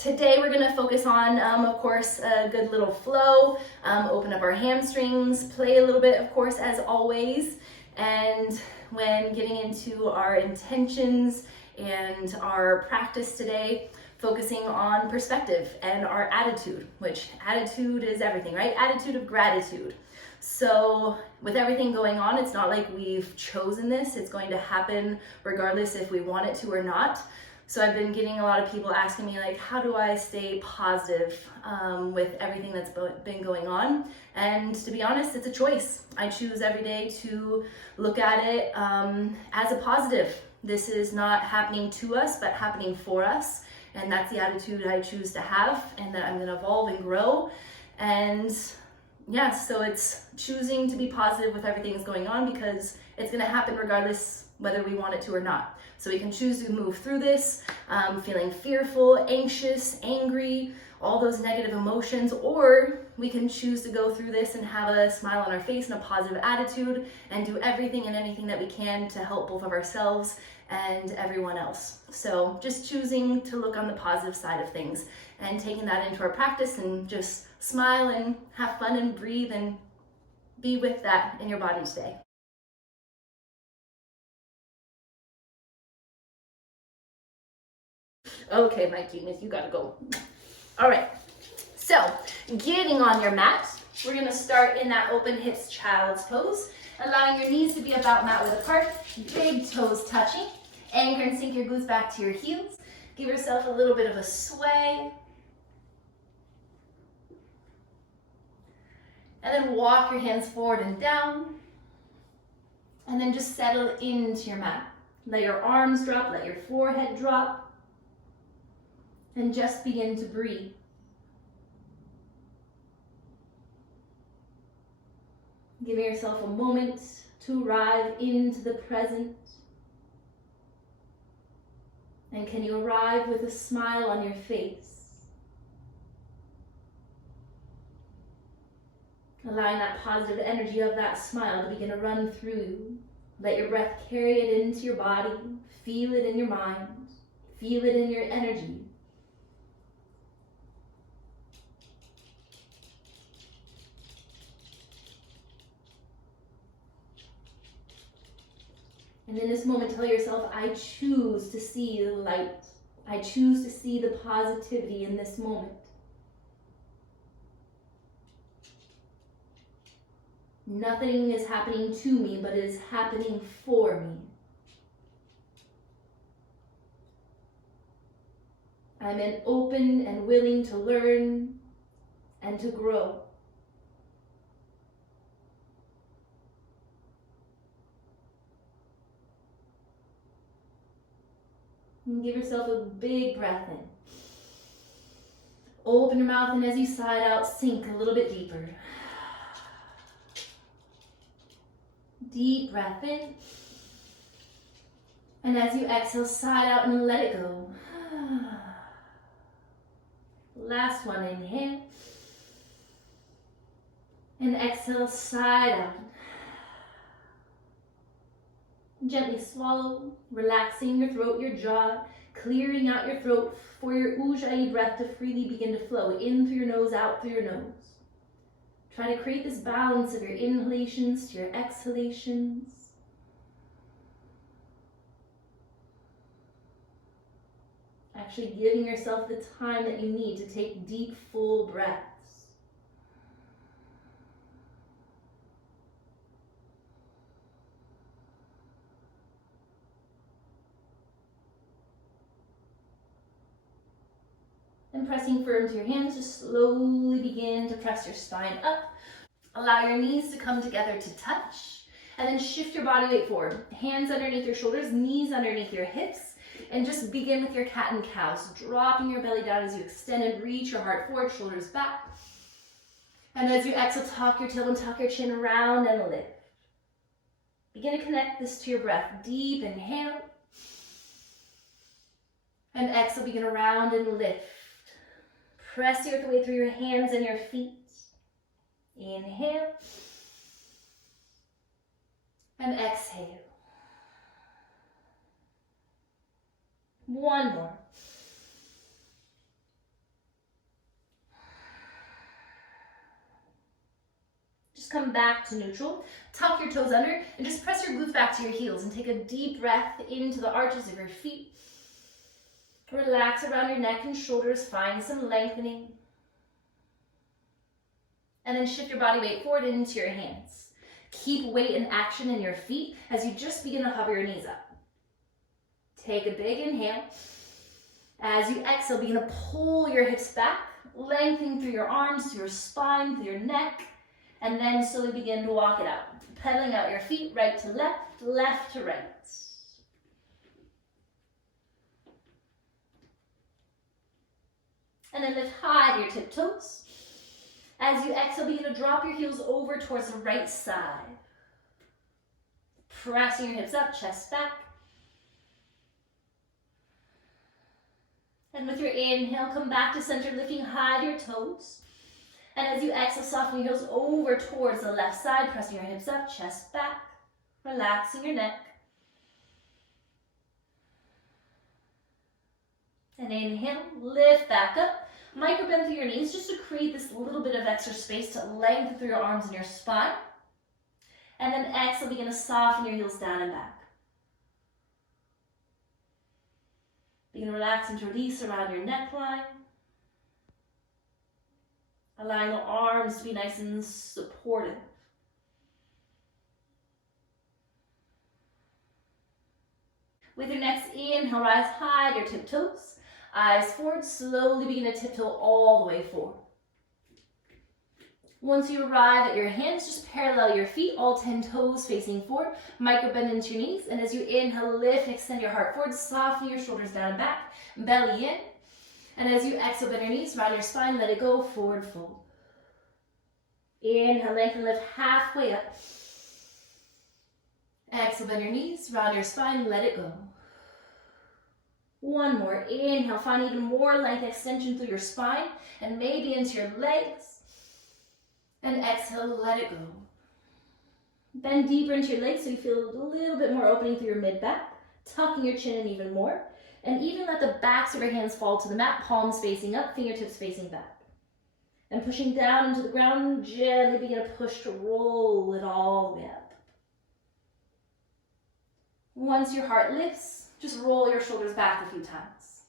Today we're going to focus on, of course, a good little flow, open up our hamstrings, play a little bit, of course, as always. And when getting into our intentions and our practice today, focusing on perspective and our attitude, which attitude is everything, right? Attitude of gratitude. So with everything going on, it's not like we've chosen this. It's going to happen regardless if we want it to or not. So I've been getting a lot of people asking me, like, how do I stay positive with everything that's been going on? And to be honest, it's a choice. I choose every day to look at it as a positive. This is not happening to us, but happening for us. And that's the attitude I choose to have, and that I'm going to evolve and grow. And yeah, so it's choosing to be positive with everything that's going on, because it's going to happen regardless whether we want it to or not. So we can choose to move through this feeling fearful, anxious, angry, all those negative emotions, or we can choose to go through this and have a smile on our face and a positive attitude and do everything and anything that we can to help both of ourselves and everyone else. So just choosing to look on the positive side of things and taking that into our practice, and just smile and have fun and breathe and be with that in your body today. Okay, my cuteness, you gotta go. All right, so getting on your mat, we're gonna start in that open hips child's pose, allowing your knees to be about mat width apart, big toes touching. Anchor and sink your glutes back to your heels. Give yourself a little bit of a sway. And then walk your hands forward and down. And then just settle into your mat. Let your arms drop, let your forehead drop. And just begin to breathe. Giving yourself a moment to arrive into the present. And can you arrive with a smile on your face? Allowing that positive energy of that smile to begin to run through you. Let your breath carry it into your body. Feel it in your mind. Feel it in your energy. And in this moment, tell yourself, I choose to see the light. I choose to see the positivity in this moment. Nothing is happening to me, but it is happening for me. I'm an open and willing to learn and to grow. And give yourself a big breath in. Open your mouth, and as you sigh out, sink a little bit deeper. Deep breath in. And as you exhale, sigh out and let it go. Last one, inhale. And exhale, sigh out. Gently swallow, relaxing your throat, your jaw, clearing out your throat for your Ujjayi breath to freely begin to flow in through your nose, out through your nose. Try to create this balance of your inhalations to your exhalations. Actually giving yourself the time that you need to take deep, full breaths. And pressing firm to your hands, just slowly begin to press your spine up. Allow your knees to come together to touch. And then shift your body weight forward. Hands underneath your shoulders, knees underneath your hips. And just begin with your cat and cow. So dropping your belly down as you extend and reach your heart forward, shoulders back. And as you exhale, tuck your tailbone, tuck your chin around and lift. Begin to connect this to your breath. Deep inhale. And exhale, begin to round and lift. Press your way through your hands and your feet. Inhale. And exhale. One more. just come back to neutral. Tuck your toes under and just press your glutes back to your heels and take a deep breath into the arches of your feet. Relax around your neck and shoulders, find some lengthening. And then shift your body weight forward into your hands. Keep weight and action in your feet as you just begin to hover your knees up. Take a big inhale. As you exhale, begin to pull your hips back, lengthening through your arms, through your spine, through your neck, and then slowly begin to walk it out. Pedaling out your feet, right to left, left to right. And then lift high to your tiptoes. As you exhale, begin to drop your heels over towards the right side. Pressing your hips up, chest back. And with your inhale, come back to center, lifting high to your toes. And as you exhale, soften your heels over towards the left side, pressing your hips up, chest back, relaxing your neck. And inhale, lift back up. Micro bend through your knees just to create this little bit of extra space to lengthen through your arms and your spine. And then exhale, begin to soften your heels down and back. Begin to relax and release around your neckline. Allowing the arms to be nice and supportive. With your next inhale, rise high to your tiptoes. Eyes forward, slowly begin to tiptoe all the way forward. Once you arrive at your hands, just parallel your feet, all 10 toes facing forward. Micro bend into your knees, and as you inhale, lift, extend your heart forward, soften your shoulders down and back, belly in. And as you exhale, bend your knees, round your spine, let it go, forward fold. Inhale, lengthen, lift halfway up. Exhale, bend your knees, round your spine, let it go. One more. Inhale, find even more length extension through your spine and maybe into your legs. And exhale, let it go. Bend deeper into your legs so you feel a little bit more opening through your mid-back, tucking your chin in even more. And even let the backs of your hands fall to the mat, palms facing up, fingertips facing back. And pushing down into the ground, gently begin to push to roll it all the way up. Once your heart lifts, just roll your shoulders back a few times.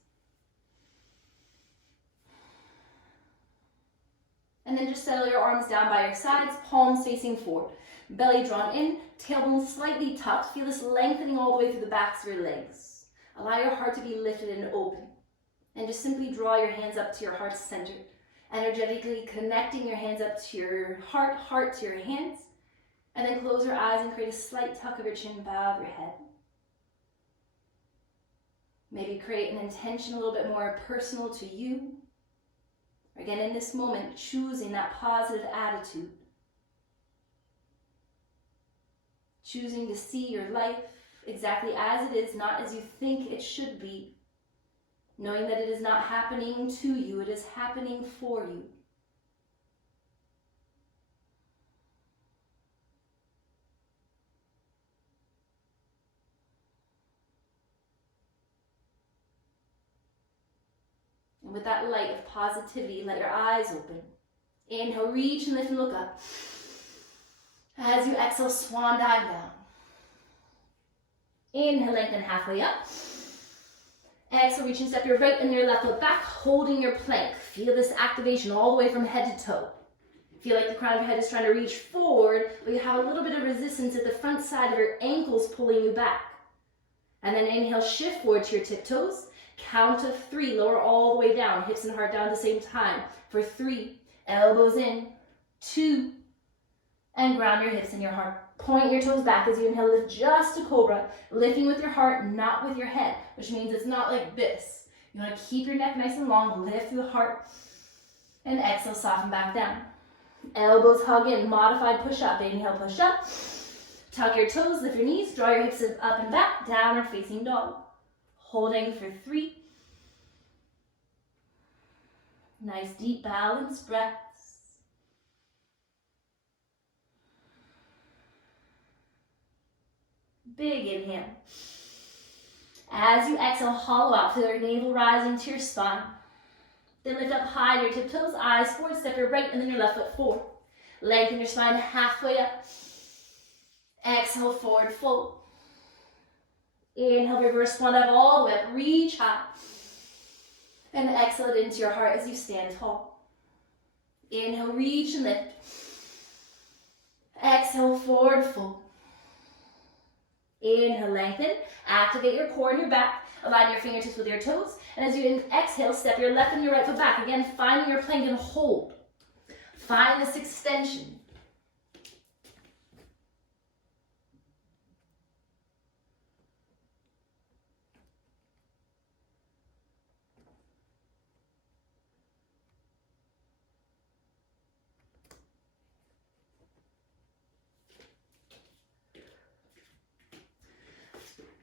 And then just settle your arms down by your sides, palms facing forward. Belly drawn in, tailbone slightly tucked. Feel this lengthening all the way through the backs of your legs. Allow your heart to be lifted and open. And just simply draw your hands up to your heart center. Energetically connecting your hands up to your heart, heart to your hands. And then close your eyes and create a slight tuck of your chin, bow of your head. Maybe create an intention a little bit more personal to you. Again, in this moment, choosing that positive attitude. Choosing to see your life exactly as it is, not as you think it should be. Knowing that it is not happening to you, it is happening for you. And with that light of positivity, let your eyes open. Inhale, reach and lift and look up. As you exhale, swan dive down. Inhale, lengthen halfway up. Exhale, reach and step your right and your left foot back, holding your plank. Feel this activation all the way from head to toe. Feel like the crown of your head is trying to reach forward, but you have a little bit of resistance at the front side of your ankles pulling you back. And then inhale, shift forward to your tiptoes. Count of 3, lower all the way down, hips and heart down at the same time. For 3, elbows in, 2, and ground your hips and your heart. Point your toes back as you inhale, lift just a cobra, lifting with your heart, not with your head, which means it's not like this. You want to keep your neck nice and long, lift through the heart, and exhale, soften back down. Elbows hug in, modified push up. Inhale, push up. Tuck your toes, lift your knees, draw your hips up and back, downward facing dog. Holding for 3. Nice deep balanced breaths. Big inhale. As you exhale, hollow out, feel your navel rising to your spine. Then lift up high to your tiptoes, eyes forward, step your right and then your left foot forward. Lengthen your spine halfway up. Exhale, forward fold. Inhale, reverse one up all the way up. Reach high. And exhale it into your heart as you stand tall. Inhale, reach and lift. Exhale, forward fold. Inhale, lengthen. Activate your core and your back. Align your fingertips with your toes. And as you exhale, step your left and your right foot back. Again, finding your plank and hold. Find this extension.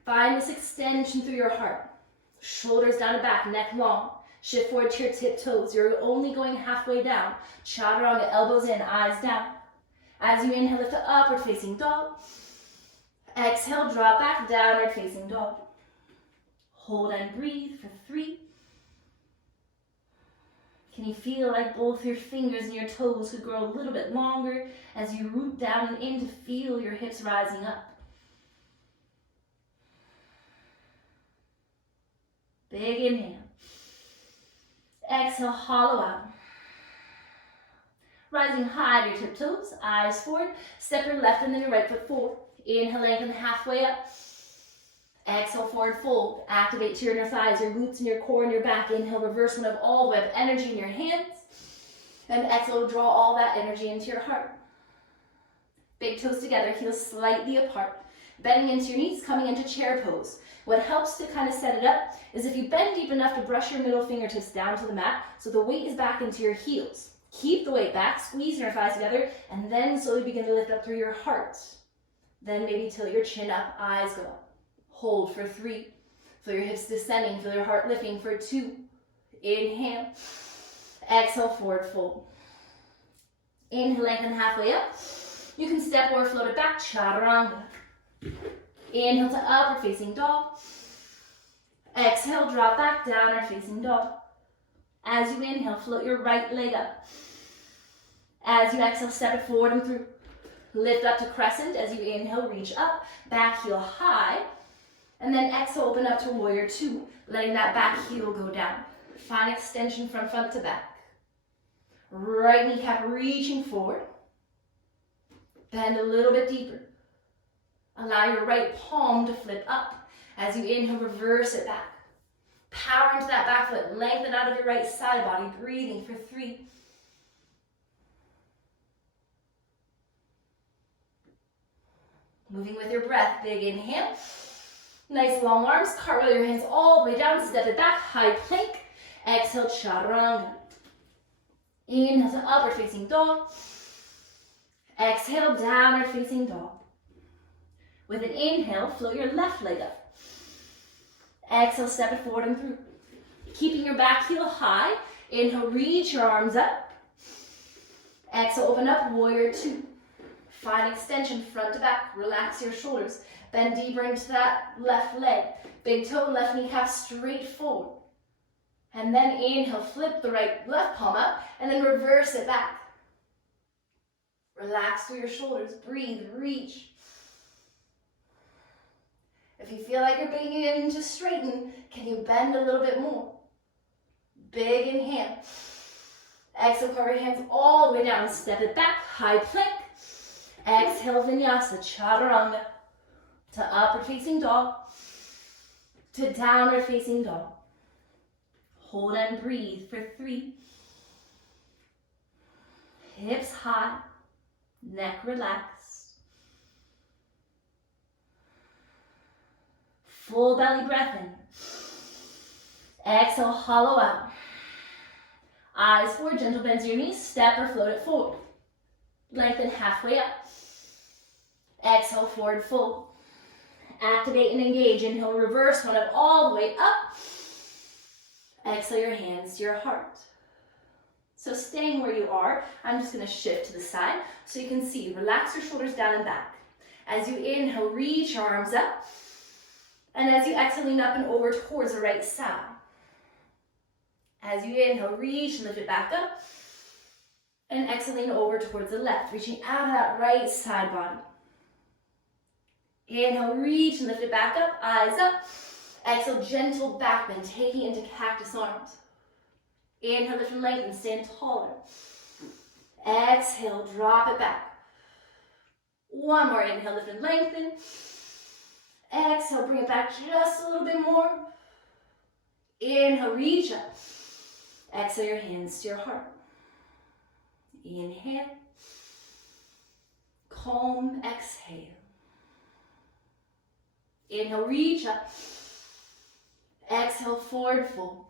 Find this extension through your heart. Shoulders down and back, neck long. Shift forward to your tiptoes. You're only going halfway down. Chaturanga, elbows in, eyes down. As you inhale, lift to upward facing dog. Exhale, drop back, downward facing dog. Hold and breathe for 3. Can you feel like both your fingers and your toes could grow a little bit longer as you root down and in to feel your hips rising up? Big inhale. Exhale, hollow out. Rising high to your tiptoes, eyes forward. Step your left and then your right foot forward. Inhale, lengthen halfway up. Exhale, forward fold. Activate to your inner thighs, your glutes and your core and your back. Inhale, reverse one up all the way up. Energy in your hands. And exhale, draw all that energy into your heart. Big toes together, heels slightly apart. Bending into your knees, coming into chair pose. What helps to kind of set it up is if you bend deep enough to brush your middle fingertips down to the mat so the weight is back into your heels. Keep the weight back, squeeze your thighs together, and then slowly begin to lift up through your heart. Then maybe tilt your chin up, eyes go up. Hold for 3. Feel your hips descending, feel your heart lifting for 2. Inhale. Exhale, forward fold. Inhale, lengthen halfway up. You can step or float it back, chaturanga. Inhale to upward facing dog. Exhale, drop back, downward facing dog. As you inhale, float your right leg up. As you exhale, step it forward and through. Lift up to crescent. As you inhale, reach up, back heel high. And then exhale, open up to warrior 2, letting that back heel go down. Find extension from front to back. Right kneecap reaching forward. Bend a little bit deeper. Allow your right palm to flip up. As you inhale, reverse it back. Power into that back foot. Lengthen out of your right side body. Breathing for 3. Moving with your breath. Big inhale. Nice long arms. Cartwheel your hands all the way down. Step it back. High plank. Exhale, chaturanga. Inhale to upward facing dog. Exhale, downward facing dog. With an inhale, float your left leg up. Exhale, step it forward and through. Keeping your back heel high. Inhale, reach your arms up. Exhale, open up, warrior 2. Find extension front to back. Relax your shoulders. Bend deeper into that left leg. Big toe, left kneecap straight forward. And then inhale, flip the left palm up, and then reverse it back. Relax through your shoulders. Breathe, reach. If you feel like you're beginning to straighten, can you bend a little bit more? Big inhale. Exhale, carve your hands all the way down. Step it back, high plank. Exhale, Vinyasa, chaturanga. To upward facing dog. To downward facing dog. Hold and breathe for 3. Hips high, neck relaxed. Full belly breath in. Exhale, hollow out. Eyes forward, gentle bend to your knees. Step or float it forward. Lengthen halfway up. Exhale, forward fold. Activate and engage. Inhale, reverse one up all the way up. Exhale your hands to your heart. So staying where you are, I'm just going to shift to the side so you can see. Relax your shoulders down and back. As you inhale, reach your arms up. And as you exhale, lean up and over towards the right side. As you inhale, reach and lift it back up. And exhaling over towards the left, reaching out of that right side body. Inhale, reach and lift it back up, eyes up. Exhale, gentle back bend, taking into cactus arms. Inhale, lift and lengthen, stand taller. Exhale, drop it back. One more, inhale, lift and lengthen. Exhale, bring it back just a little bit more. Inhale, reach up. Exhale, your hands to your heart. Inhale. Calm, exhale. Inhale, reach up. Exhale, forward fold.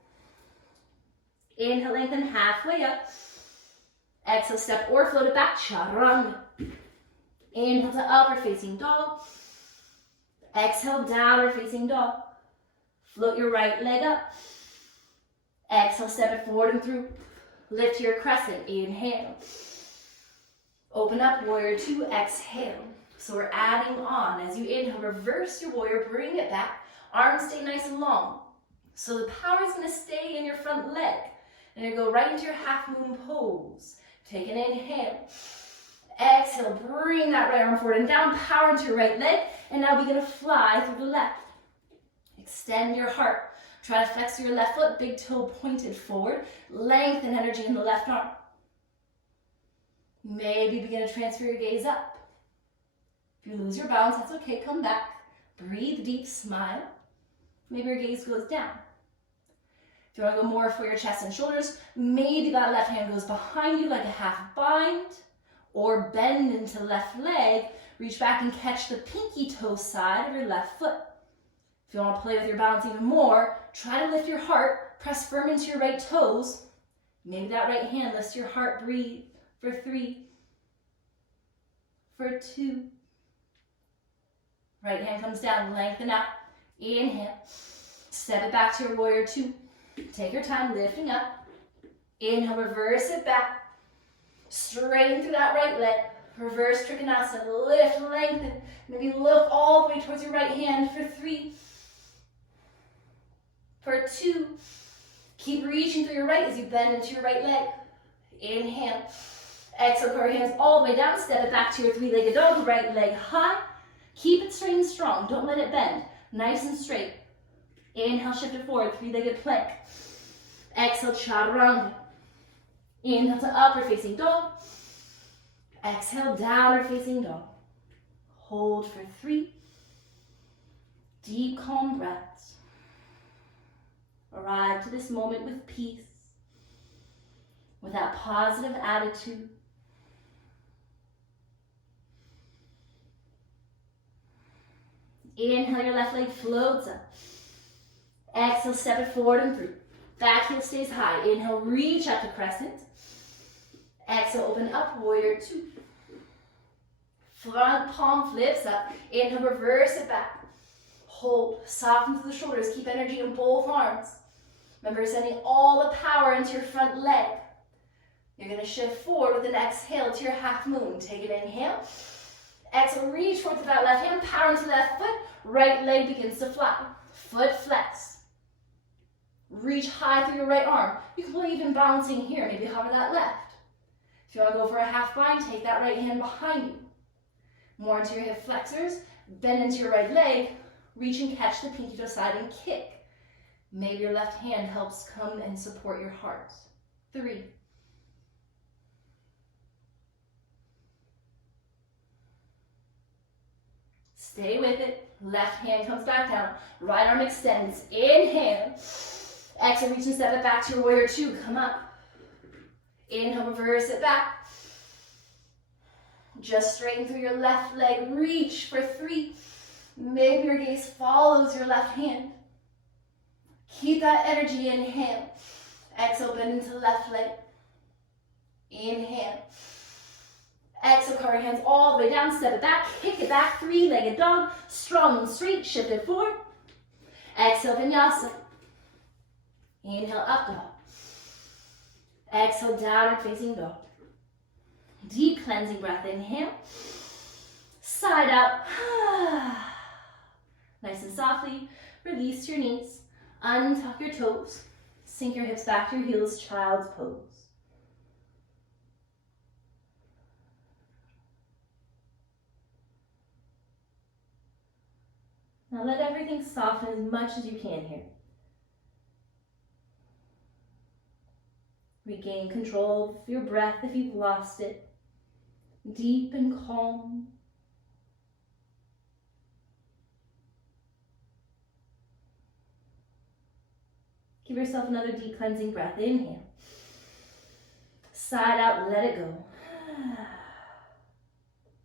Inhale, lengthen halfway up. Exhale, step or float it back, chaturanga. Inhale to upward facing dog. Exhale, downward facing dog. Float your right leg up. Exhale, step it forward and through. Lift your crescent, inhale. Open up, warrior two, exhale. So we're adding on. As you inhale, reverse your warrior, bring it back. Arms stay nice and long. So the power is gonna stay in your front leg. And you go right into your half moon pose. Take an inhale. Exhale, bring that right arm forward and down, power into your right leg. And now begin to fly through the left. Extend your heart. Try to flex your left foot, big toe pointed forward. Lengthen energy in the left arm. Maybe begin to transfer your gaze up. If you lose your balance, that's okay, come back. Breathe deep, smile. Maybe your gaze goes down. If you want to go more for your chest and shoulders, maybe that left hand goes behind you like a half bind, or bend into left leg, reach back and catch the pinky toe side of your left foot. If you want to play with your balance even more, try to lift your heart, press firm into your right toes. Maybe that right hand lifts your heart, breathe for 3, for 2. Right hand comes down, lengthen out, inhale. Step it back to your warrior two. Take your time, lifting up. Inhale, reverse it back. Straighten through that right leg. Reverse Trikonasana, lift, lengthen. Maybe look all the way towards your right hand for 3, for 2. Keep reaching through your right as you bend into your right leg. Inhale. Exhale, curl your hands all the way down. Step it back to your 3-legged dog. Right leg high. Keep it straight and strong. Don't let it bend. Nice and straight. Inhale, shift it forward. 3-legged plank. Exhale, chaturanga. Inhale to upward facing dog. Exhale, downward facing dog. Hold for 3. Deep, calm breaths. Arrive to this moment with peace, with that positive attitude. Inhale, your left leg floats up. Exhale, step it forward and through. Back heel stays high. Inhale, reach up to crescent. Exhale, open up, warrior two. Front palm flips up. Inhale, reverse it back. Hold, soften through the shoulders. Keep energy in both arms. Remember, sending all the power into your front leg. You're going to shift forward with an exhale to your half moon. Take an inhale. Exhale, reach forward to that left hand. Power into left foot. Right leg begins to fly. Foot flex. Reach high through your right arm. You can play even balancing here. Maybe hover that left. If you want to go for a half bind, take that right hand behind you. More into your hip flexors. Bend into your right leg. Reach and catch the pinky toe side and kick. Maybe your left hand helps come and support your heart. 3. Stay with it. Left hand comes back down. Right arm extends. Inhale. Exhale, reach and step it back to your warrior two. Come up. Inhale, reverse it back. Just straighten through your left leg. Reach for 3. Maybe your gaze follows your left hand. Keep that energy. Inhale. Exhale, bend into the left leg. Inhale. Exhale, curl your hands all the way down. Step it back. Kick it back. 3-legged dog. Strong and straight. Shift it forward. Exhale, Vinyasa. Inhale, up dog. Exhale, downward facing dog. Deep cleansing breath. Inhale. Side out. Nice and softly. Release your knees. Untuck your toes. Sink your hips back to your heels. Child's pose. Now let everything soften as much as you can here. Regain control of your breath if you've lost it. Deep and calm. Give yourself another deep cleansing breath. Inhale. Side out, let it go.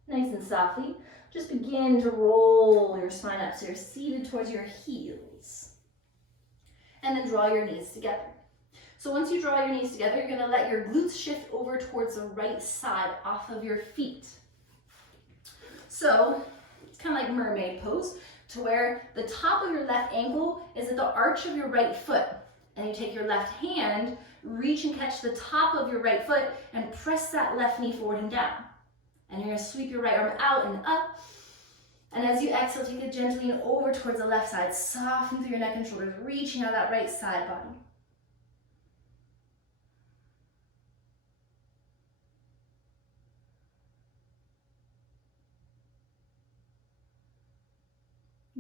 Nice and softly, just begin to roll your spine up so you're seated towards your heels. And then draw your knees together. So once you draw your knees together, you're gonna let your glutes shift over towards the right side off of your feet. So it's kind of like mermaid pose, to where the top of your left ankle is at the arch of your right foot. And you take your left hand, reach and catch the top of your right foot and press that left knee forward and down. And you're gonna sweep your right arm out and up. And as you exhale, take it gently and over towards the left side. Soften through your neck and shoulders, reaching out that right side body.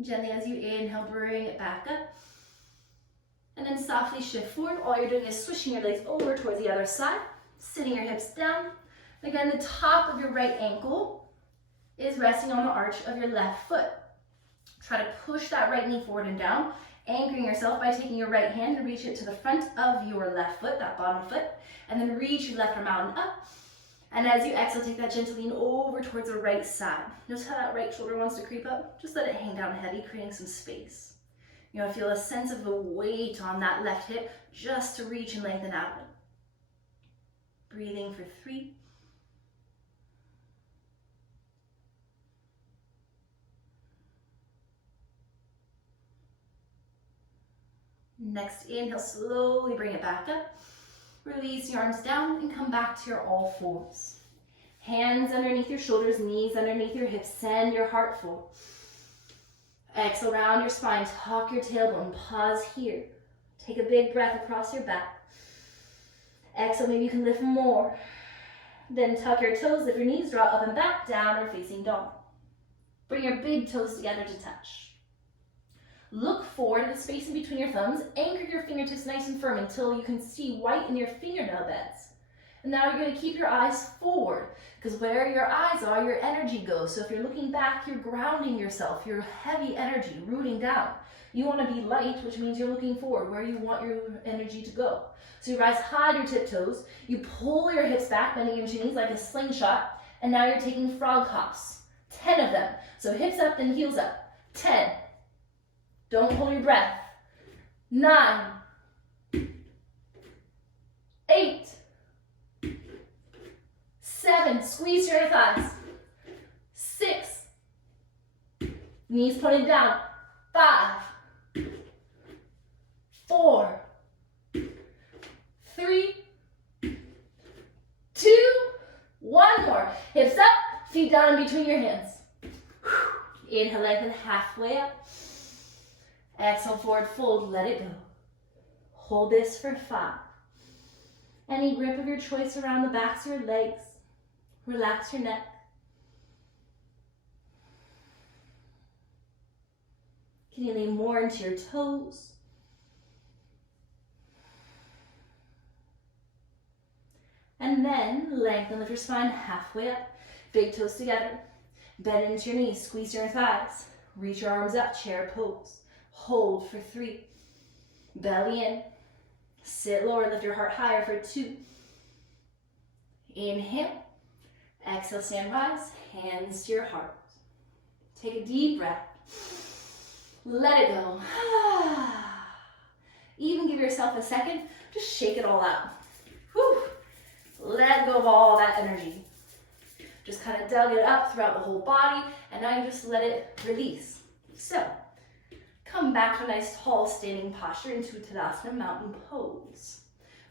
Gently as you inhale, bring it back up. And then softly shift forward. All you're doing is swishing your legs over towards the other side, sitting your hips down. Again, the top of your right ankle is resting on the arch of your left foot. Try to push that right knee forward and down, anchoring yourself by taking your right hand and reach it to the front of your left foot, that bottom foot, and then reach your left arm out and up. And as you exhale, take that gentle lean over towards the right side. Notice how that right shoulder wants to creep up. Just let it hang down heavy, creating some space. You know, feel a sense of the weight on that left hip just to reach and lengthen out. Breathing for 3. Next inhale, slowly bring it back up. Release your arms down and come back to your all fours. Hands underneath your shoulders, knees underneath your hips. Send your heart forward. Exhale, round your spine, tuck your tailbone, pause here. Take a big breath across your back. Exhale, maybe you can lift more. Then tuck your toes, lift your knees, draw up and back, down or facing dog. Bring your big toes together to touch. Look forward at the space in between your thumbs. Anchor your fingertips nice and firm until you can see white in your fingernail beds. And now you're going to keep your eyes forward, because where your eyes are, your energy goes. So if you're looking back, you're grounding yourself, your heavy energy rooting down. You want to be light, which means you're looking forward, where you want your energy to go. So you rise high to your tiptoes, you pull your hips back, bending your knees like a slingshot, and now you're taking frog hops. 10 of them. So hips up, then heels up. 10. Don't hold your breath. 9. 8. 7, squeeze your thighs. 6, knees pointed down. 5, 4, 3, 2, 1 more. Hips up, feet down in between your hands. Inhale, lengthen halfway up. Exhale, forward fold, let it go. Hold this for 5. Any grip of your choice around the backs of your legs. Relax your neck. Can you lean more into your toes? And then lengthen, lift your spine halfway up. Big toes together. Bend into your knees, squeeze your thighs. Reach your arms up, chair pose. Hold for 3. Belly in. Sit lower, lift your heart higher for 2. Inhale. Exhale, stand, rise. Hands to your heart. Take a deep breath. Let it go. Even give yourself a second. Just shake it all out. Whew. Let go of all that energy. Just kind of dug it up throughout the whole body, and now you just let it release. So, come back to a nice tall standing posture into Tadasana Mountain Pose.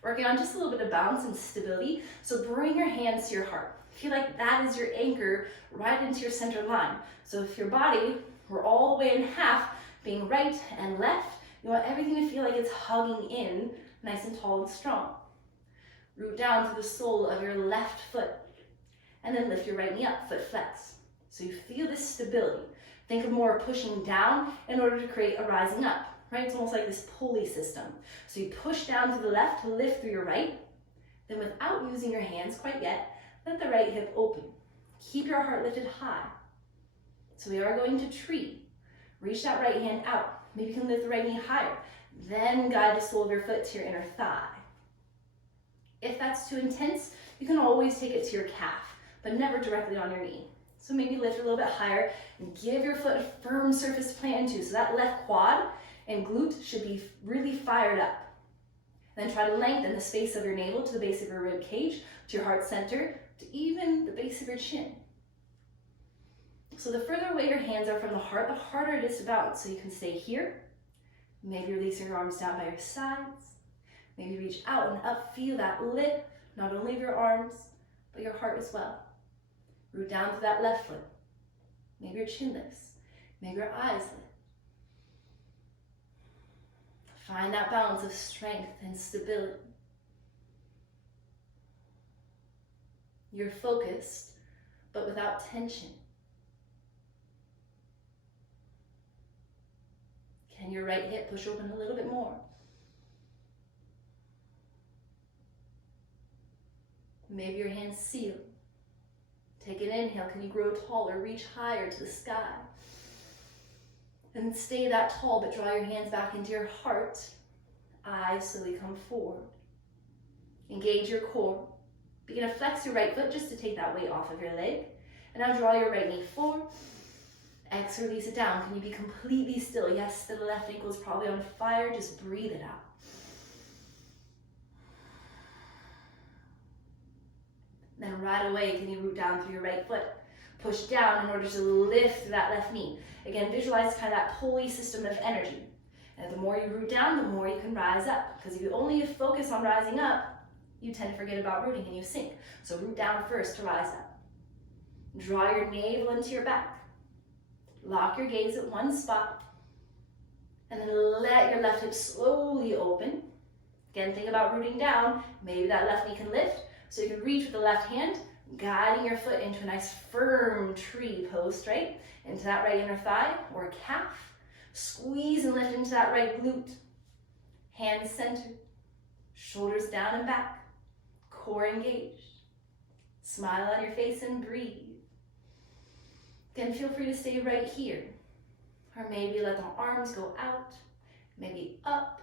Working on just a little bit of balance and stability, so bring your hands to your heart. Feel like that is your anchor right into your center line. So if your body were all the way in half, being right and left, you want everything to feel like it's hugging in, nice and tall and strong. Root down to the sole of your left foot, and then lift your right knee up, foot flex. So you feel this stability. Think of more pushing down in order to create a rising up, right? It's almost like this pulley system. So you push down to the left to lift through your right. Then without using your hands quite yet, let the right hip open. Keep your heart lifted high. So we are going to tree. Reach that right hand out. Maybe you can lift the right knee higher. Then guide the sole of your foot to your inner thigh. If that's too intense, you can always take it to your calf, but never directly on your knee. So maybe lift a little bit higher and give your foot a firm surface to plant into. So that left quad and glute should be really fired up. Then try to lengthen the space of your navel to the base of your rib cage, to your heart center, to even the base of your chin. So the further away your hands are from the heart, the harder it is to balance. So you can stay here. Maybe releasing your arms down by your sides. Maybe reach out and up, feel that lift, not only of your arms, but your heart as well. Root down to that left foot. Maybe your chin lifts. Maybe your eyes lift. Find that balance of strength and stability. You're focused, but without tension. Can your right hip push open a little bit more? Maybe your hands seal. Take an inhale. Can you grow taller? Reach higher to the sky. And stay that tall, but draw your hands back into your heart. Eyes slowly come forward. Engage your core. Begin to flex your right foot just to take that weight off of your leg. And now draw your right knee forward. Exhale, release it down. Can you be completely still? Yes, the left ankle is probably on fire. Just breathe it out. Then right away, can you root down through your right foot? Push down in order to lift that left knee. Again, visualize kind of that pulley system of energy. And the more you root down, the more you can rise up. Because if you only focus on rising up, you tend to forget about rooting and you sink. So root down first to rise up. Draw your navel into your back. Lock your gaze at one spot. And then let your left hip slowly open. Again, think about rooting down. Maybe that left knee can lift. So you can reach with the left hand, guiding your foot into a nice firm tree post, right? Into that right inner thigh or calf. Squeeze and lift into that right glute. Hands centered. Shoulders down and back. Core engaged. Smile on your face and breathe. Again, feel free to stay right here. Or maybe let the arms go out, maybe up.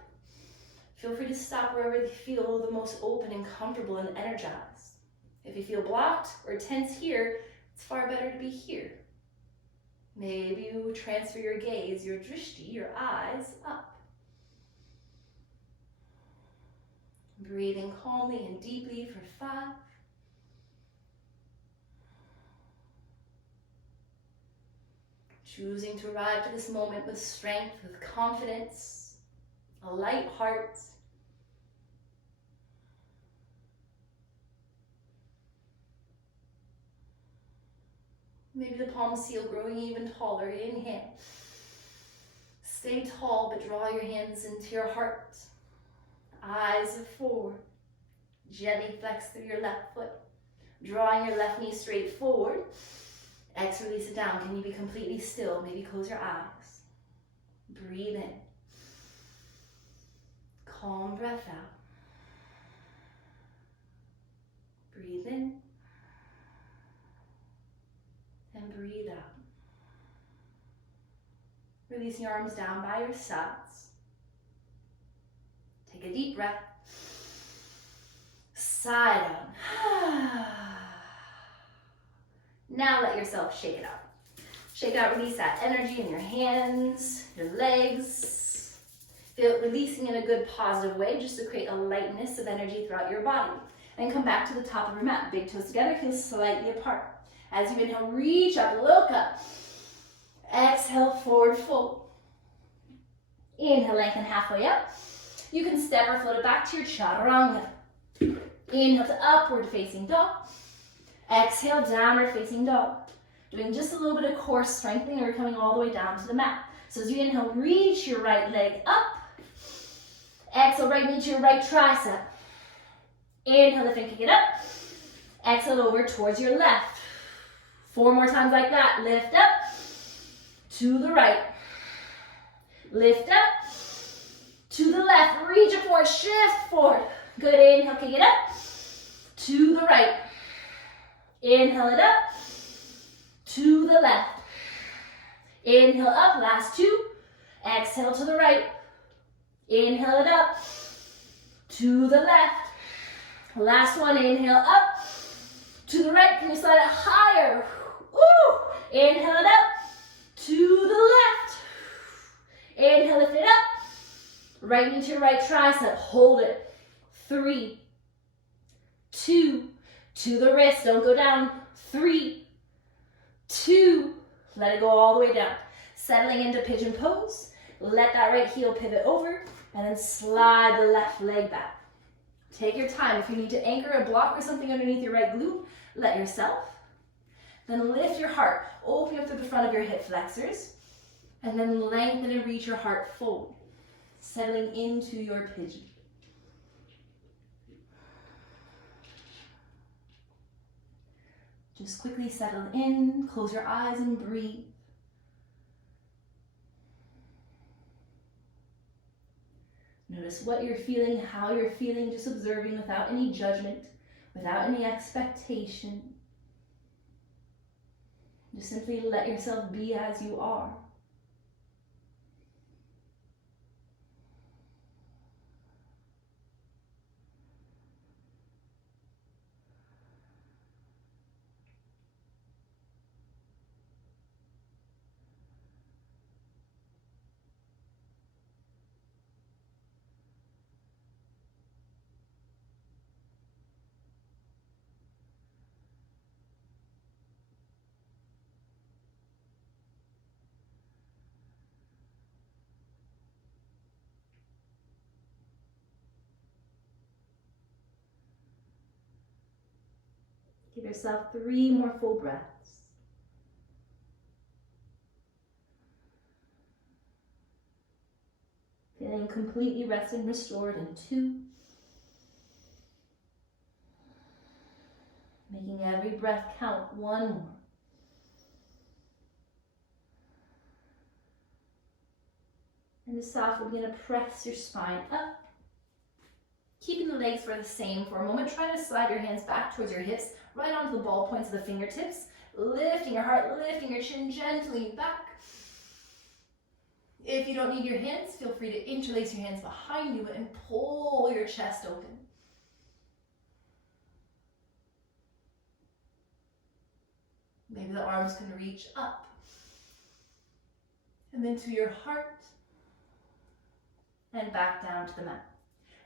Feel free to stop wherever you feel the most open and comfortable and energized. If you feel blocked or tense here, it's far better to be here. Maybe you transfer your gaze, your drishti, your eyes up. Breathing calmly and deeply for 5. Choosing to arrive to this moment with strength, with confidence, a light heart. Maybe the palm seal growing even taller. Inhale. Stay tall, but draw your hands into your heart. Eyes forward. Gently flex through your left foot. Drawing your left knee straight forward. Exhale, release it down. Can you be completely still? Maybe close your eyes. Breathe in. Calm breath out. Breathe in. And breathe out. Releasing your arms down by your sides. Take a deep breath. Sigh down. Now let yourself shake it out. Shake out, release that energy in your hands, your legs. Feel it releasing in a good positive way just to create a lightness of energy throughout your body. And come back to the top of your mat. Big toes together, heel slightly apart. As you inhale, reach up, look up. Exhale, forward fold. Inhale, lengthen halfway up. You can step or float it back to your chaturanga. Inhale to upward facing dog. Exhale, downward facing dog. Doing just a little bit of core strengthening, or coming all the way down to the mat. So as you inhale, reach your right leg up. Exhale, right knee to your right tricep. Inhale, lift and kick it up. Exhale over towards your left. 4 more times like that. Lift up. to the right. Lift up, to the left, reach it forward, shift forward. Good, inhale, kick it up, to the right. Inhale it up, to the left. Inhale up, last two. Exhale to the right. Inhale it up, to the left. Last one, inhale up, to the right. Can you slide it higher? Woo! Inhale it up, to the left. Inhale, lift it up. Right knee to your right tricep, hold it. 3, 2, to the wrist, don't go down. 3, 2, let it go all the way down. Settling into pigeon pose. Let that right heel pivot over, and then slide the left leg back. Take your time. If you need to anchor a block or something underneath your right glute, let yourself. Then lift your heart, open up to the front of your hip flexors, and then lengthen and reach your heart forward, settling into your pigeon. Just quickly settle in, close your eyes and breathe. Notice what you're feeling, how you're feeling, just observing without any judgment, without any expectation. Just simply let yourself be as you are. Give yourself 3 more full breaths. Feeling completely rested and restored in 2. Making every breath count. 1 more. And just softly begin to press your spine up. Keeping the legs for the same for a moment. Try to slide your hands back towards your hips, right onto the ball points of the fingertips. Lifting your heart, lifting your chin gently back. If you don't need your hands, feel free to interlace your hands behind you and pull your chest open. Maybe the arms can reach up. And then to your heart. And back down to the mat.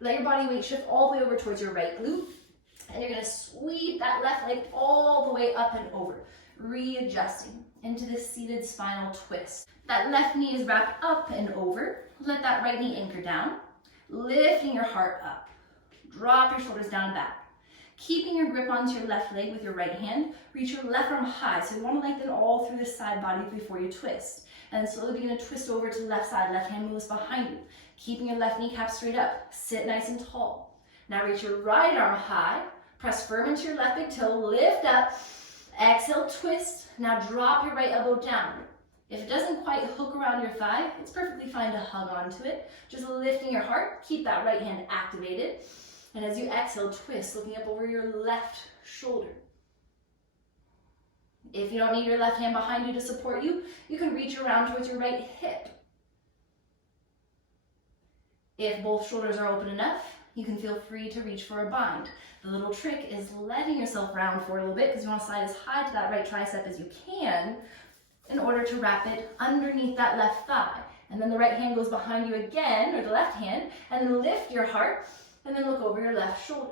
Let your body weight shift all the way over towards your right glute. And you're going to sweep that left leg all the way up and over. Readjusting into this seated spinal twist. That left knee is wrapped up and over. Let that right knee anchor down. Lifting your heart up. Drop your shoulders down and back. Keeping your grip onto your left leg with your right hand, reach your left arm high. So you want to lengthen all through the side body before you twist. And then slowly begin to twist over to the left side. Left hand moves behind you. Keeping your left kneecap straight up. Sit nice and tall. Now reach your right arm high. Press firm into your left big toe. Lift up. Exhale, twist. Now drop your right elbow down. If it doesn't quite hook around your thigh, it's perfectly fine to hug onto it. Just lifting your heart. Keep that right hand activated. And as you exhale, twist, looking up over your left shoulder. If you don't need your left hand behind you to support you, you can reach around towards your right hip. If both shoulders are open enough, you can feel free to reach for a bind. The little trick is letting yourself round for a little bit because you want to slide as high to that right tricep as you can in order to wrap it underneath that left thigh. And then the right hand goes behind you again, or the left hand, and then lift your heart, and then look over your left shoulder.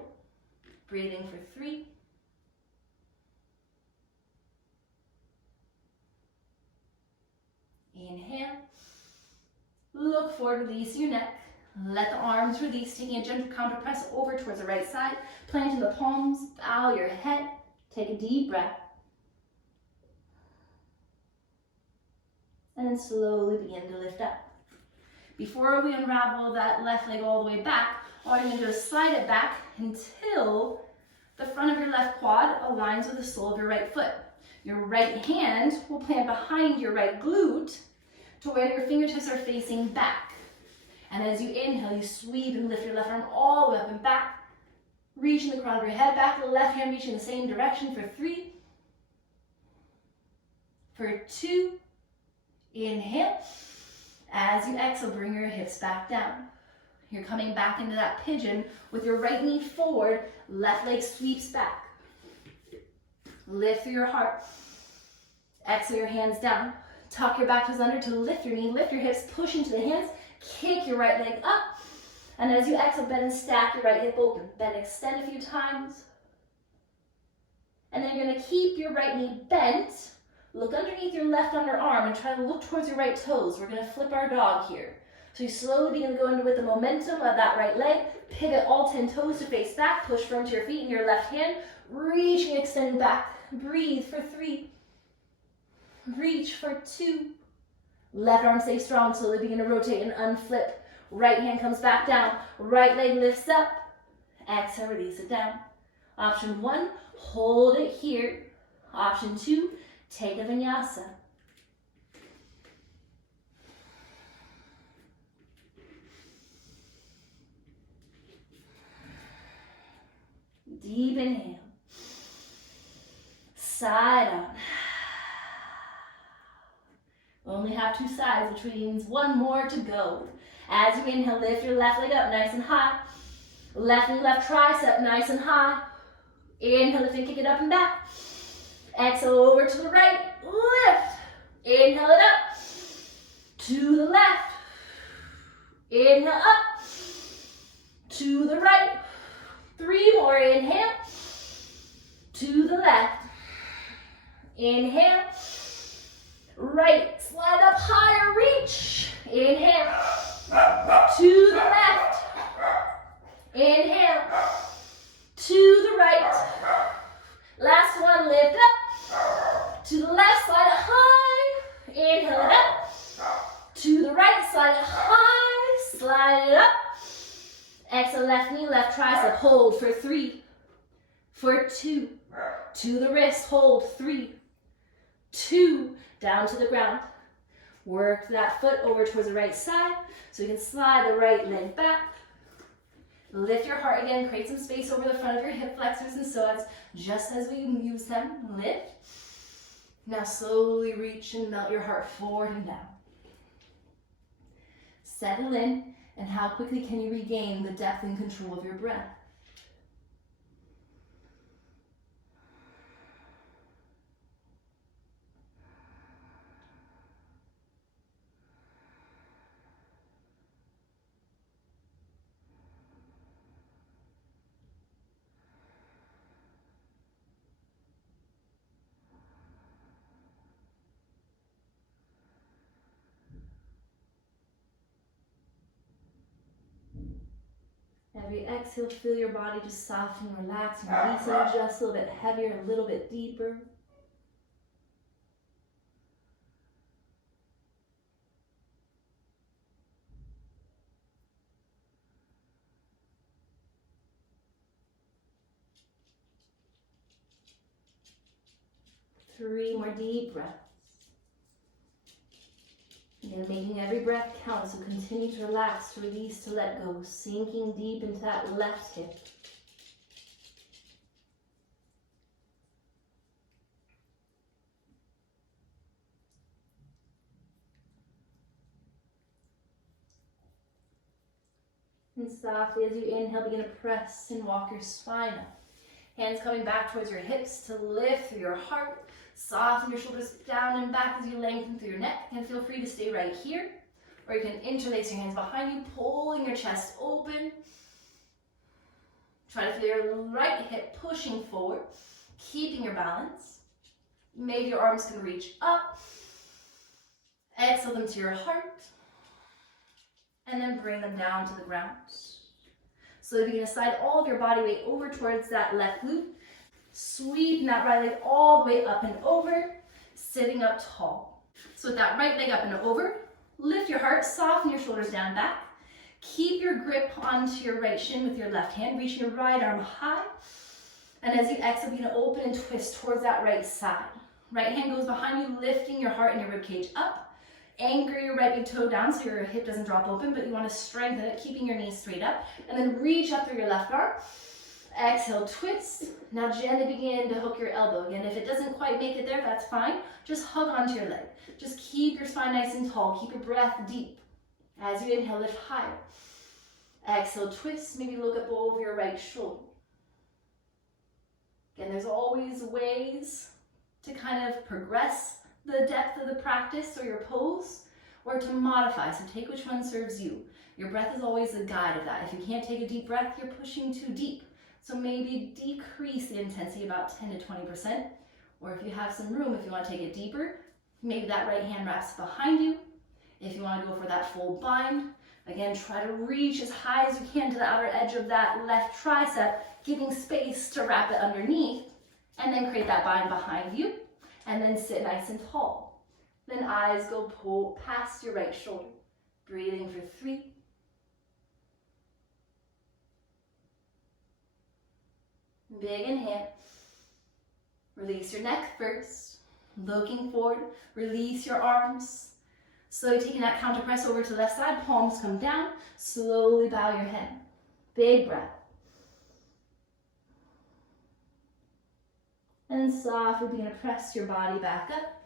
Breathing for 3. Inhale. Look forward, release your neck. Let the arms release, taking a gentle counter press over towards the right side. Planting the palms, bow your head. Take a deep breath. And then slowly begin to lift up. Before we unravel that left leg all the way back, all you're going to do is slide it back until the front of your left quad aligns with the sole of your right foot. Your right hand will plant behind your right glute, to where your fingertips are facing back. And as you inhale, you sweep and lift your left arm all the way up and back. Reaching the crown of your head back, the left hand reaching the same direction for 3. For 2. Inhale. As you exhale, bring your hips back down. You're coming back into that pigeon with your right knee forward, left leg sweeps back. Lift through your heart. Exhale your hands down. Tuck your back toes under to lift your knee, lift your hips, push into the hands, kick your right leg up. And as you exhale, bend and stack your right hip open. Bend, extend a few times. And then you're gonna keep your right knee bent. Look underneath your left underarm and try to look towards your right toes. We're gonna flip our dog here. So you slowly begin to go into with the momentum of that right leg. Pivot all 10 toes to face back. Push firm to your feet in your left hand. Reaching, extending back. Breathe for 3. Reach for 2. Left arm stay strong. Slowly begin to rotate and unflip. Right hand comes back down. Right leg lifts up. Exhale, release it down. Option 1, hold it here. Option 2, take a vinyasa. Deep inhale. Side on. Only have 2 sides, which means 1 more to go. As you inhale, lift your left leg up nice and high. Left knee, left tricep nice and high. Inhale, lift and kick it up and back. Exhale over to the right, lift. Inhale it up. To the left. Inhale up. To the right. 3 more, inhale. To the left. Inhale. Right, slide up higher, reach. Inhale. To the left. Inhale. To the right. Last one, lift up. To the left, slide it high. Inhale it up. To the right, slide it high. Slide it up. Exhale, left knee, left tricep. Hold for 3. For 2. To the wrist, hold. 3. 2. Down to the ground. Work that foot over towards the right side so you can slide the right leg back. Lift your heart again, create some space over the front of your hip flexors and psoas, just as we use them. Lift. Now slowly reach and melt your heart forward and down. Settle in, and how quickly can you regain the depth and control of your breath? Every exhale, feel your body just soften, relax, and release and adjust a little bit heavier, a little bit deeper. Three more deep breaths. Again, making every breath count, so continue to relax, to release, to let go, sinking deep into that left hip. And softly, as you inhale, begin to press and walk your spine up. Hands coming back towards your hips to lift through your heart. Soften your shoulders down and back as you lengthen through your neck. And feel free to stay right here. Or you can interlace your hands behind you, pulling your chest open. Try to feel your right hip pushing forward, keeping your balance. Maybe your arms can reach up. Exhale them to your heart. And then bring them down to the ground. So you begin to slide all of your body weight over towards that left glute. Sweeping that right leg all the way up and over, sitting up tall. So with that right leg up and over, lift your heart, soften your shoulders down back. Keep your grip onto your right shin with your left hand, reaching your right arm high. And as you exhale, begin to open and twist towards that right side. Right hand goes behind you, lifting your heart and your rib cage up. Anchor your right big toe down so your hip doesn't drop open, but you want to strengthen it, keeping your knees straight up. And then reach up through your left arm. Exhale, twist. Now gently begin to hook your elbow. Again, if it doesn't quite make it there, that's fine. Just hug onto your leg. Just keep your spine nice and tall. Keep your breath deep. As you inhale, lift higher. Exhale, twist. Maybe look up over your right shoulder. Again, there's always ways to kind of progress the depth of the practice or your pose, or to modify. So take which one serves you. Your breath is always the guide of that. If you can't take a deep breath, you're pushing too deep. So maybe decrease the intensity about 10 to 20%. Or if you have some room, if you want to take it deeper, maybe that right hand wraps behind you. If you want to go for that full bind, again, try to reach as high as you can to the outer edge of that left tricep, giving space to wrap it underneath, and then create that bind behind you, and then sit nice and tall. Then eyes go pull past your right shoulder. Breathing for 3. Big inhale. Release your neck first. Looking forward, release your arms. Slowly taking that counter press over to the left side, palms come down. Slowly bow your head. Big breath. And then softly begin to press your body back up.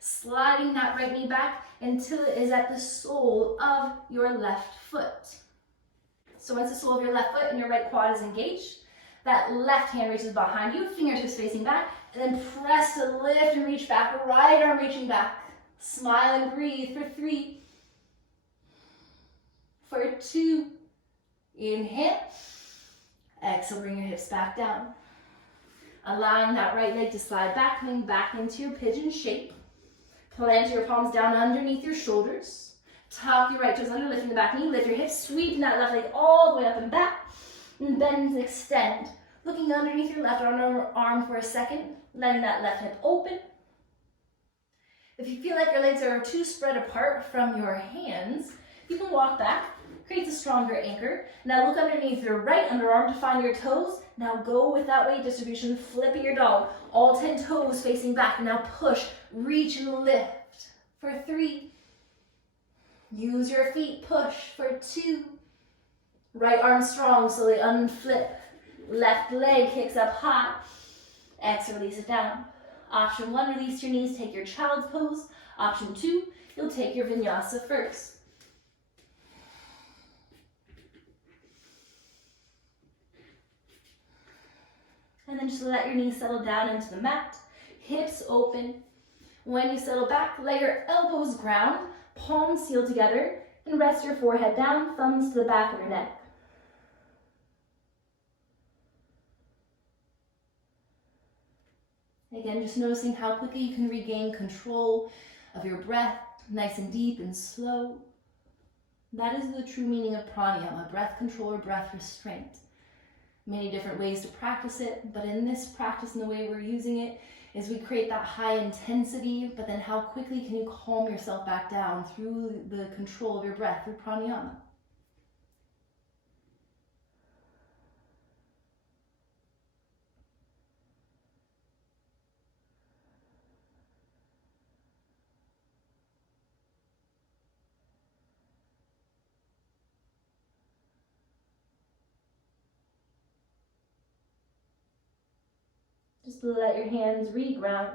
Sliding that right knee back until it is at the sole of your left foot. So once the sole of your left foot and your right quad is engaged, that left hand reaches behind you, fingertips facing back, and then press to lift and reach back, right arm reaching back. Smile and breathe for 3. For 2. Inhale. Exhale, bring your hips back down. Allowing that right leg to slide back, coming back into your pigeon shape. Plant your palms down underneath your shoulders. Tuck your right toes under, lifting the back knee. Lift your hips, sweeping that left leg all the way up and back. And bend and extend. Looking underneath your left arm for a second, letting that left hip open. If you feel like your legs are too spread apart from your hands, you can walk back, creates a stronger anchor. Now look underneath your right underarm to find your toes. Now go with that weight distribution, flip your dog. All 10 toes facing back. Now push, reach and lift. For 3. Use your feet, push. For 2. Right arm strong, slowly unflip. Left leg kicks up high. Exhale, release it down. Option 1, release your knees, take your child's pose. Option 2, you'll take your vinyasa first. And then just let your knees settle down into the mat. Hips open. When you settle back, let your elbows ground, palms seal together, and rest your forehead down, thumbs to the back of your neck. Again, just noticing how quickly you can regain control of your breath, nice and deep and slow. That is the true meaning of pranayama, breath control or breath restraint. Many different ways to practice it, but in this practice and the way we're using it is we create that high intensity, but then how quickly can you calm yourself back down through the control of your breath, through pranayama. Just let your hands reground.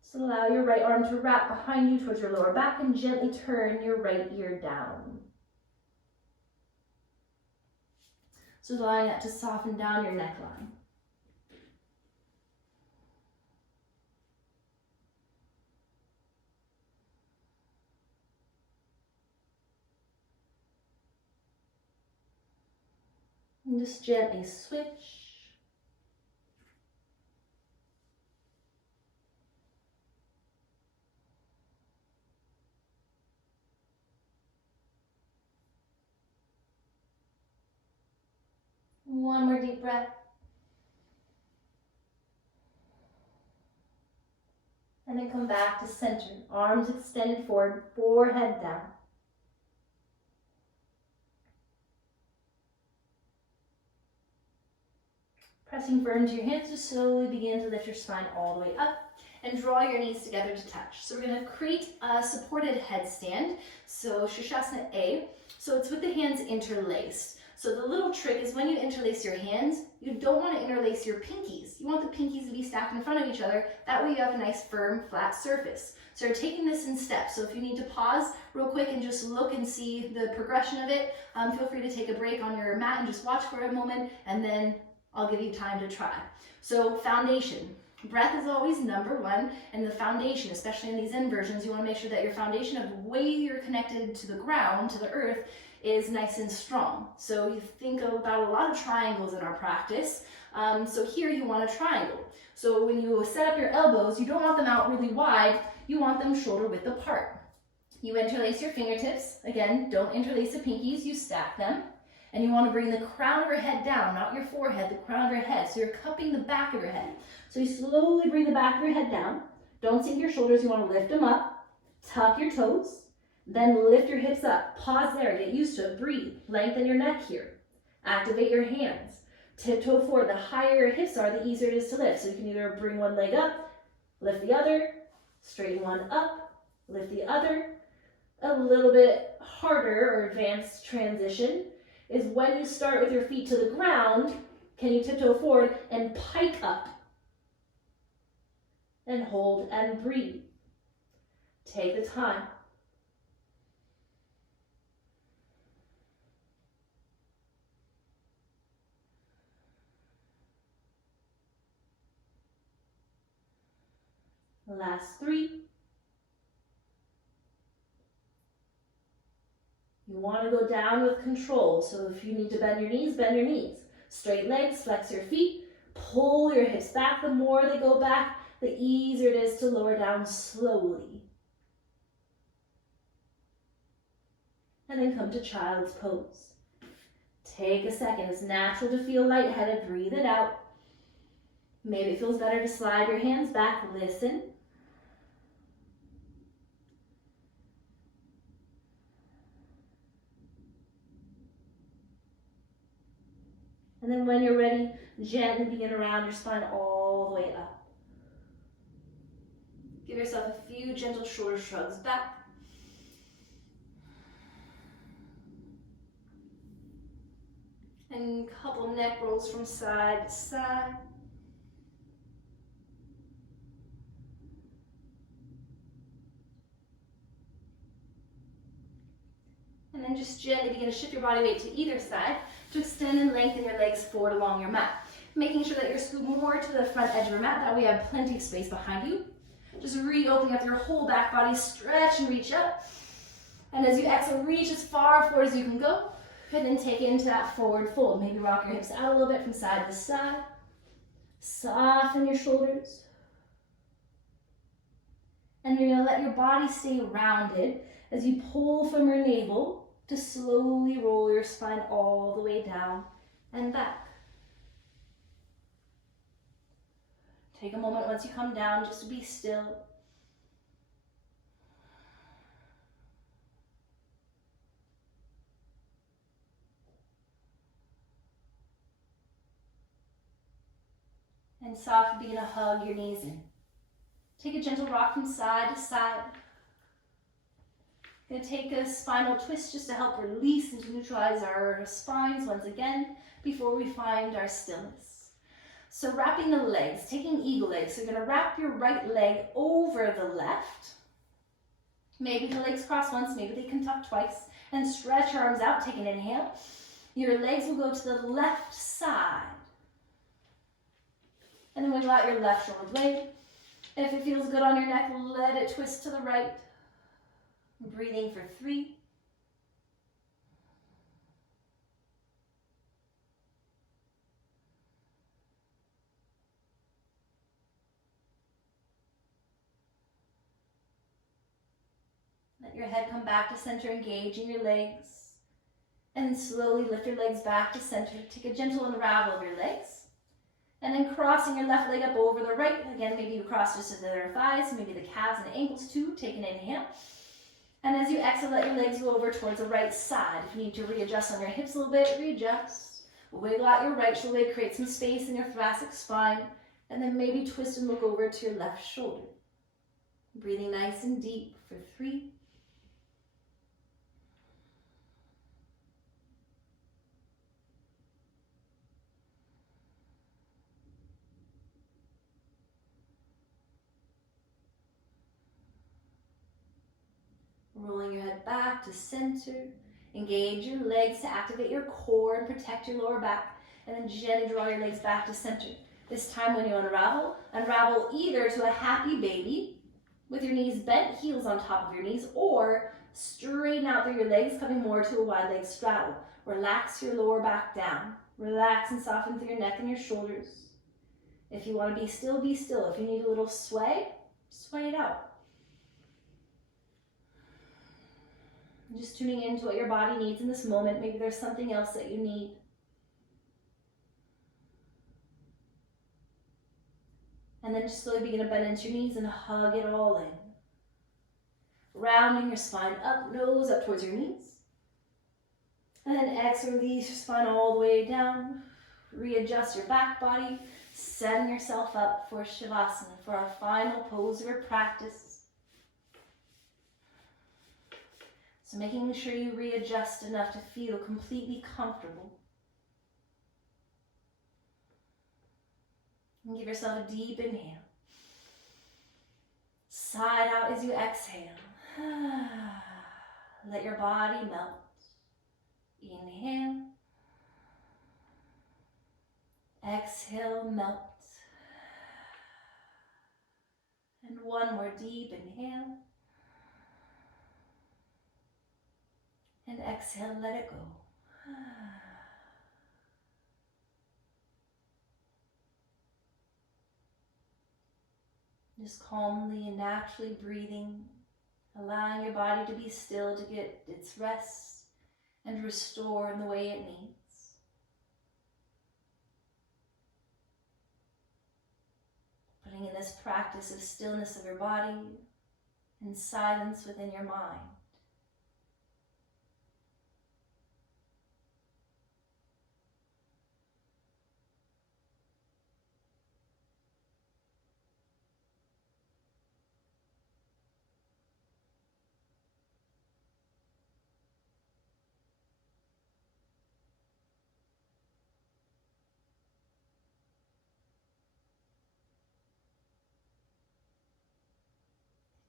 Just allow your right arm to wrap behind you towards your lower back and gently turn your right ear down. So allowing that to soften down your neckline. And just gently switch. One more deep breath. And then come back to center. Arms extended forward, forehead down. Pressing firm to your hands, just slowly begin to lift your spine all the way up. and draw your knees together to touch. So we're going to create a supported headstand, so Shirshasana A. So it's with the hands interlaced. So the little trick is when you interlace your hands, you don't want to interlace your pinkies. You want the pinkies to be stacked in front of each other. That way you have a nice firm flat surface. So you're taking this in steps. So if you need to pause real quick and just look and see the progression of it, feel free to take a break on your mat and just watch for a moment, and then I'll give you time to try. So foundation. Breath is always number one, and the foundation, especially in these inversions, you want to make sure that your foundation of the way you're connected to the ground, to the earth, is nice and strong. So you think about a lot of triangles in our practice. So here you want a triangle. So when you set up your elbows, you don't want them out really wide, you want them shoulder width apart. You interlace your fingertips. Again, don't interlace the pinkies, you stack them. And you want to bring the crown of your head down, not your forehead, the crown of your head. So you're cupping the back of your head. So you slowly bring the back of your head down. Don't sink your shoulders, you want to lift them up. Tuck your toes. Then lift your hips up. Pause there. Get used to it. Breathe. Lengthen your neck here. Activate your hands. Tiptoe forward. The higher your hips are, the easier it is to lift. So you can either bring one leg up, lift the other, straighten one up, lift the other. A little bit harder or advanced transition is when you start with your feet to the ground, can you tiptoe forward and pike up? And hold and breathe. Take the time. Last 3. You want to go down with control. So if you need to bend your knees, bend your knees. Straight legs, flex your feet, pull your hips back. The more they go back, the easier it is to lower down slowly. And then come to child's pose. Take a second. It's natural to feel lightheaded. Breathe it out. Maybe it feels better to slide your hands back. Listen. And then when you're ready, gently begin around your spine all the way up. Give yourself a few gentle shoulder shrugs back. And a couple neck rolls from side to side. And then just gently begin to shift your body weight to either side to extend and lengthen your legs forward along your mat. Making sure that you're scooted more to the front edge of your mat, that way you have plenty of space behind you. Just opening up your whole back body, stretch and reach up. And as you exhale, reach as far forward as you can go. And then take it into that forward fold. Maybe rock your hips out a little bit from side to side. Soften your shoulders. And you're going to let your body stay rounded as you pull from your navel to slowly roll your spine all the way down and back. Take a moment once you come down just to be still. And softly begin to hug your knees in. Take a gentle rock from side to side. Going to take a spinal twist just to help release and to neutralize our spines once again before we find our stillness. So wrapping the legs, taking eagle legs. So you're going to wrap your right leg over the left. Maybe the legs cross once, maybe they can tuck twice. And stretch your arms out, take an inhale. Your legs will go to the left side. And then wiggle out your left shoulder blade. If it feels good on your neck, let it twist to the right. Breathing for 3. Let your head come back to center, engaging your legs. And then slowly lift your legs back to center. Take a gentle unravel of your legs. And then crossing your left leg up over the right. Again, maybe you cross just to the other thighs, maybe the calves and the ankles too. Take an inhale. And as you exhale, let your legs go over towards the right side. If you need to readjust on your hips a little bit, readjust. Wiggle out your right shoulder blade, create some space in your thoracic spine. And then maybe twist and look over to your left shoulder. Breathing nice and deep for 3. Rolling your head back to center. Engage your legs to activate your core and protect your lower back. And then gently draw your legs back to center. This time when you unravel, unravel either to a happy baby with your knees bent, heels on top of your knees, or straighten out through your legs, coming more to a wide leg straddle. Relax your lower back down. Relax and soften through your neck and your shoulders. If you want to be still, be still. If you need a little sway, sway it out. Just tuning into what your body needs in this moment. Maybe there's something else that you need. And then just slowly begin to bend into your knees and hug it all in. Rounding your spine up, nose up towards your knees. And then exhale, release your spine all the way down. Readjust your back body, setting yourself up for Shavasana, for our final pose of our practice. So making sure you readjust enough to feel completely comfortable. And give yourself a deep inhale. Side out as you exhale. Let your body melt. Inhale. Exhale, melt. And one more deep inhale. And exhale, let it go. Just calmly and naturally breathing, allowing your body to be still to get its rest and restore in the way it needs. Putting in this practice of stillness of your body and silence within your mind.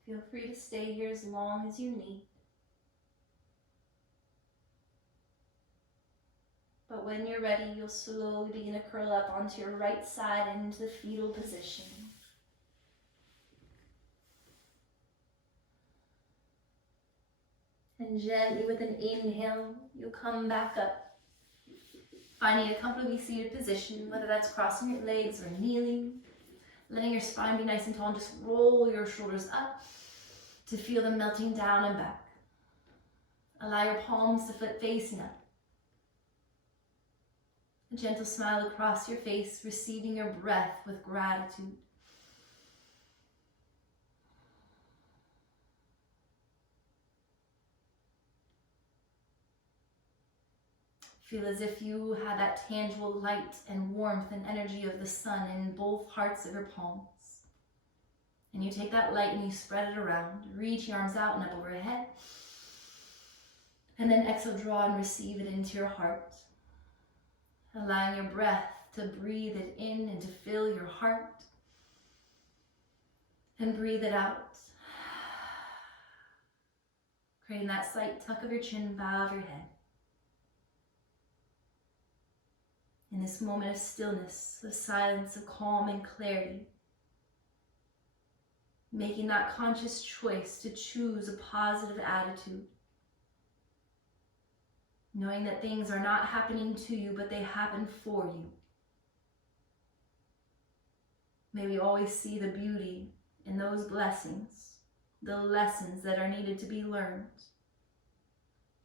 Feel free to stay here as long as you need. But when you're ready, you'll slowly begin to curl up onto your right side into the fetal position. And gently with an inhale, you'll come back up, finding a comfortably seated position, whether that's crossing your legs or kneeling. Letting your spine be nice and tall, and just roll your shoulders up to feel them melting down and back. Allow your palms to flip facing up. A gentle smile across your face, receiving your breath with gratitude. Feel as if you had that tangible light and warmth and energy of the sun in both hearts of your palms. And you take that light and you spread it around, reach your arms out and up overhead. And then exhale, draw and receive it into your heart. Allowing your breath to breathe it in and to fill your heart. And breathe it out. Creating that slight tuck of your chin, bow of your head. In this moment of stillness, of silence, of calm and clarity, making that conscious choice to choose a positive attitude, knowing that things are not happening to you, but they happen for you. May we always see the beauty in those blessings, the lessons that are needed to be learned,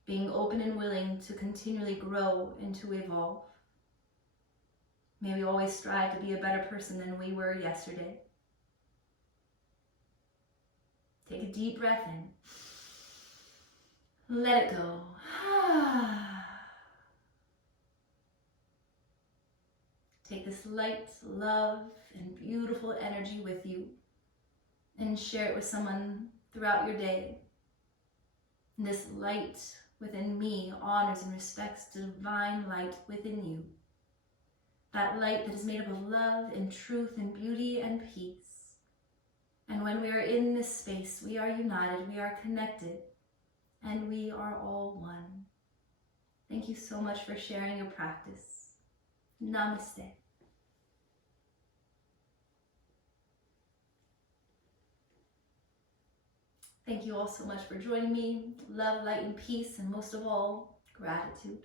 being open and willing to continually grow and to evolve. May we always strive to be a better person than we were yesterday. Take a deep breath in. Let it go. Take this light, love, and beautiful energy with you and share it with someone throughout your day. And this light within me honors and respects the divine light within you. That light that is made up of love and truth and beauty and peace. And when we are in this space, we are united, we are connected, and we are all one. Thank you so much for sharing your practice. Namaste. Thank you all so much for joining me. Love, light, and peace, and most of all, gratitude.